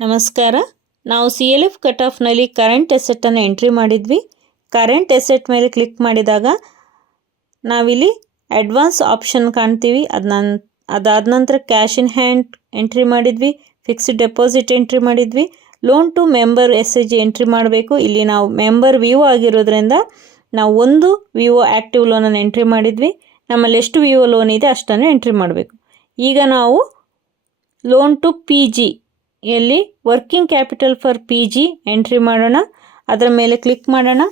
ನಮಸ್ಕಾರ. ನಾವು C L F cut ಆಫ್ನಲ್ಲಿ ಕರೆಂಟ್ ಎಸೆಟನ್ನು ಎಂಟ್ರಿ ಮಾಡಿದ್ವಿ. ಕರೆಂಟ್ ಎಸೆಟ್ ಮೇಲೆ ಕ್ಲಿಕ್ ಮಾಡಿದಾಗ ನಾವಿಲ್ಲಿ ಅಡ್ವಾನ್ಸ್ ಆಪ್ಷನ್ ಕಾಣ್ತೀವಿ. ಅದನ್ನ ಅದಾದ ನಂತರ ಕ್ಯಾಶ್ ಇನ್ ಹ್ಯಾಂಡ್ ಎಂಟ್ರಿ ಮಾಡಿದ್ವಿ. ಫಿಕ್ಸ್ಡ್ ಡೆಪಾಸಿಟ್ ಎಂಟ್ರಿ ಮಾಡಿದ್ವಿ. Loan to member S A G entry ಮಾಡಬೇಕು. ಇಲ್ಲಿ ನಾವು ಮೆಂಬರ್ ವಿವೋ ಆಗಿರೋದ್ರಿಂದ ನಾವು ಒಂದು ವಿವೋ ಆ್ಯಕ್ಟಿವ್ ಲೋನನ್ನು ಎಂಟ್ರಿ ಮಾಡಿದ್ವಿ. ನಮ್ಮಲ್ಲಿ ಎಷ್ಟು ವಿವೋ ಲೋನ್ ಇದೆ ಅಷ್ಟನ್ನು ಎಂಟ್ರಿ ಮಾಡಬೇಕು. ಈಗ ನಾವು ಲೋನ್ ಟು ಪಿ ಜಿ ಎಲ್ಲಿ? Working capital for P G entry ಮಾಡೋಣ. ಅದರ ಮೇಲೆ ಕ್ಲಿಕ್ ಮಾಡೋಣ.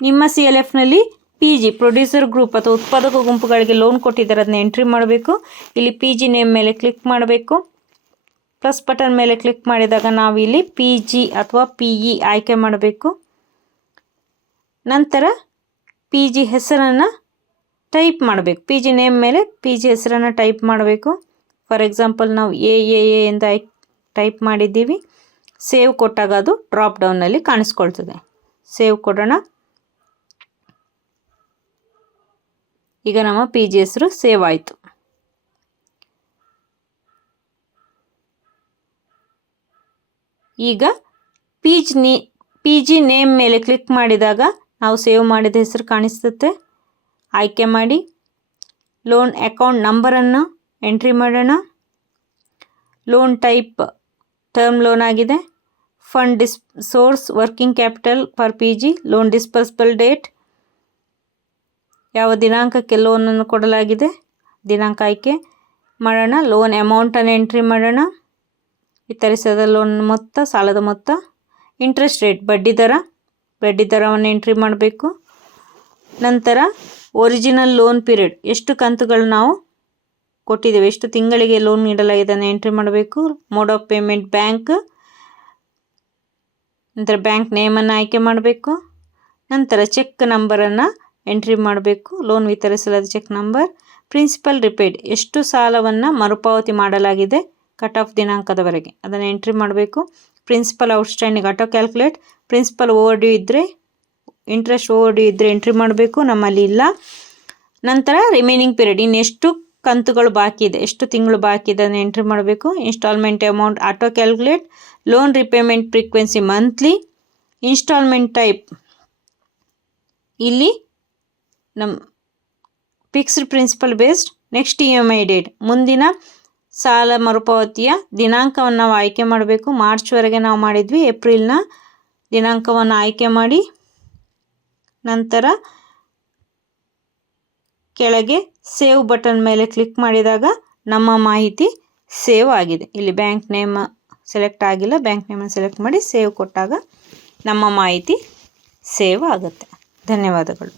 ನಿಮ್ಮ ಸಿ ಎಲ್ ಎಫ್ನಲ್ಲಿ ಪಿ ಜಿ ಪ್ರೊಡ್ಯೂಸರ್ ಗ್ರೂಪ್ ಅಥವಾ ಉತ್ಪಾದಕ ಗುಂಪುಗಳಿಗೆ ಲೋನ್ ಕೊಟ್ಟಿದ್ದಾರೆ, ಅದನ್ನ ಎಂಟ್ರಿ ಮಾಡಬೇಕು. ಇಲ್ಲಿ ಪಿ ಜಿ ನೇಮ್ ಮೇಲೆ ಕ್ಲಿಕ್ ಮಾಡಬೇಕು. ಪ್ಲಸ್ ಬಟನ್ ಮೇಲೆ ಕ್ಲಿಕ್ ಮಾಡಿದಾಗ ನಾವು ಇಲ್ಲಿ ಪಿ ಜಿ ಅಥವಾ ಪಿ ಇ ಆಯ್ಕೆ ಮಾಡಬೇಕು. ನಂತರ ಪಿ ಜಿ ಹೆಸರನ್ನು ಟೈಪ್ ಮಾಡಬೇಕು. ಪಿ ಜಿ ನೇಮ್ ಮೇಲೆ ಪಿ ಜಿ ಹೆಸರನ್ನು ಟೈಪ್ ಮಾಡಬೇಕು. ಫಾರ್ ಎಕ್ಸಾಂಪಲ್ ನಾವು ಎ ಎ ಎ ಅಂತ ಟೈಪ್ ಮಾಡಿದ್ದೀವಿ. ಸೇವ್ ಕೊಟ್ಟಾಗ ಅದು ಡ್ರಾಪ್ ಡೌನಲ್ಲಿ ಕಾಣಿಸ್ಕೊಳ್ತದೆ. ಸೇವ್ ಕೊಡೋಣ. ಈಗ ನಮ್ಮ ಪಿ ಜಿ ಹೆಸರು ಸೇವ್ ಆಯಿತು. ಈಗ ಪೀಜ್ ನೀ ಪಿ ಜಿ ನೇಮ್ ಮೇಲೆ ಕ್ಲಿಕ್ ಮಾಡಿದಾಗ ನಾವು ಸೇವ್ ಮಾಡಿದ ಹೆಸರು ಕಾಣಿಸುತ್ತೆ ಆಯ್ಕೆ ಮಾಡಿ. ಲೋನ್ ಅಕೌಂಟ್ ನಂಬರನ್ನು ಎಂಟ್ರಿ ಮಾಡೋಣ. ಲೋನ್ ಟೈಪ್ ಟರ್ಮ್ ಲೋನ್ ಆಗಿದೆ. Fund dish source working capital for P G loan disbursable date ಯಾವ ದಿನಾಂಕಕ್ಕೆ ಲೋನನ್ನು ಕೊಡಲಾಗಿದೆ? ದಿನಾಂಕ ಆಯ್ಕೆ ಮಾಡೋಣ. ಲೋನ್ ಅಮೌಂಟನ್ನು ಎಂಟ್ರಿ ಮಾಡೋಣ. ವಿತರಿಸಿದ ಲೋನ್ ಮೊತ್ತ, ಸಾಲದ ಮೊತ್ತ. ಇಂಟ್ರೆಸ್ಟ್ ರೇಟ್ ಬಡ್ಡಿ ದರ. ಬಡ್ಡಿ ದರವನ್ನು ಎಂಟ್ರಿ ಮಾಡಬೇಕು. ನಂತರ ಒರಿಜಿನಲ್ ಲೋನ್ ಪೀರಿಯಡ್ ಎಷ್ಟು ಕಂತುಗಳು ನಾವು ಕೊಟ್ಟಿದ್ದೇವೆ. ಎಷ್ಟು ತಿಂಗಳಿಗೆ ಲೋನ್ ನೀಡಲಾಗಿದೆ ಎಂಟ್ರಿ ಮಾಡಬೇಕು. ಮೋಡ್ ಆಫ್ ಪೇಮೆಂಟ್ ಬ್ಯಾಂಕ್ ನಂತರ ಬ್ಯಾಂಕ್ ನೇಮನ್ನು ಆಯ್ಕೆ ಮಾಡಬೇಕು. ನಂತರ ಚೆಕ್ ನಂಬರನ್ನು ಎಂಟ್ರಿ ಮಾಡಬೇಕು. ಲೋನ್ ವಿತರಿಸಲಾದ ಚೆಕ್ ನಂಬರ್ ಪ್ರಿನ್ಸಿಪಲ್ ರಿಪೇಡ್ ಎಷ್ಟು ಸಾಲವನ್ನು ಮರುಪಾವತಿ ಮಾಡಲಾಗಿದೆ ಕಟ್ ಆಫ್ ದಿನಾಂಕದವರೆಗೆ. ಅದನ್ನು ಎಂಟ್ರಿ ಮಾಡಬೇಕು. Principal outstanding auto calculate principal over due ಇದ್ದರೆ ಇಂಟ್ರೆಸ್ಟ್ ಓವರ್ ಡ್ಯೂ ಇದ್ದರೆ ಎಂಟ್ರಿ ಮಾಡಬೇಕು. ನಮ್ಮಲ್ಲಿ ಇಲ್ಲ. ನಂತರ ರಿಮೈನಿಂಗ್ ಪೀರಿಯಡ್ ಇನ್ನೆಷ್ಟು ಕಂತುಗಳು ಬಾಕಿ ಇದೆ. ಎಷ್ಟು ತಿಂಗಳು ಬಾಕಿ ಇದೆ ಅದನ್ನು ಎಂಟ್ರಿ ಮಾಡಬೇಕು. Instalment amount auto calculate loan repayment frequency monthly instalment type ಇಲ್ಲಿ ನಮ್ಮ fixed principal based next E M I date ಮುಂದಿನ ಸಾಲ ಮರುಪಾವತಿಯ ದಿನಾಂಕವನ್ನು ನಾವು ಆಯ್ಕೆ ಮಾಡಬೇಕು. ಮಾರ್ಚ್ವರೆಗೆ ನಾವು ಮಾಡಿದ್ವಿ. ಏಪ್ರಿಲ್ನ ದಿನಾಂಕವನ್ನು ಆಯ್ಕೆ ಮಾಡಿ ನಂತರ ಕೆಳಗೆ ಸೇವ್ ಬಟನ್ ಮೇಲೆ ಕ್ಲಿಕ್ ಮಾಡಿದಾಗ ನಮ್ಮ ಮಾಹಿತಿ ಸೇವ್ ಆಗಿದೆ. ಇಲ್ಲಿ ಬ್ಯಾಂಕ್ ನೇಮ್ ಸೆಲೆಕ್ಟ್ ಆಗಿಲ್ಲ. ಬ್ಯಾಂಕ್ ನೇಮನ್ನು ಸೆಲೆಕ್ಟ್ ಮಾಡಿ ಸೇವ್ ಕೊಟ್ಟಾಗ ನಮ್ಮ ಮಾಹಿತಿ ಸೇವ್ ಆಗುತ್ತೆ. ಧನ್ಯವಾದಗಳು.